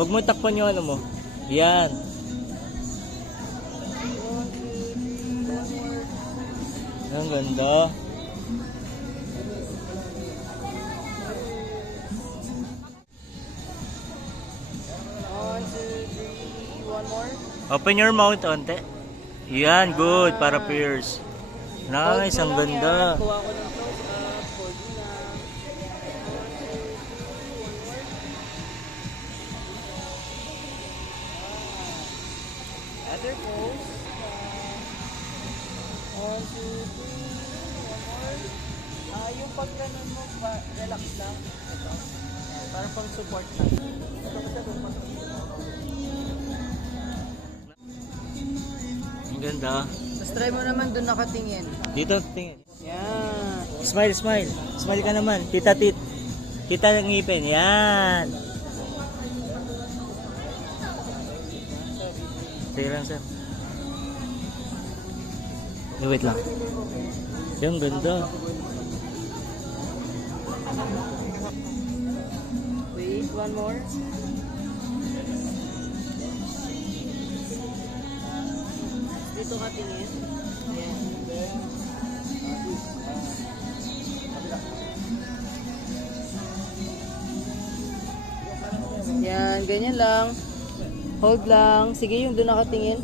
Huwag mo takpan yung ano mo. Yan. Ang ganda. One, two, three, one more. Open your mouth, onte. Yan, good. Para pierce. Nice, ang ganda. Kuha ko ng close up. Hold mo lang. One, two, three, one more. Other pose. One, two, three, one more. Yung pag ganun mo, relax lang. Ito. Parang pang support lang. Ito kasi doon pa. Ang ganda. Tapos try mo naman doon nakatingin. Dito, tingin. Yan. Smile, smile. Smile ka naman. Kita tit. Kita ng ngipin. Yan. Sige lang, sir. Wait lang. Yung ganda. Wait, one more. Dito ka tingin. Ayan. Yan, ganyan lang. Hold lang. Sige, yung doon nakatingin.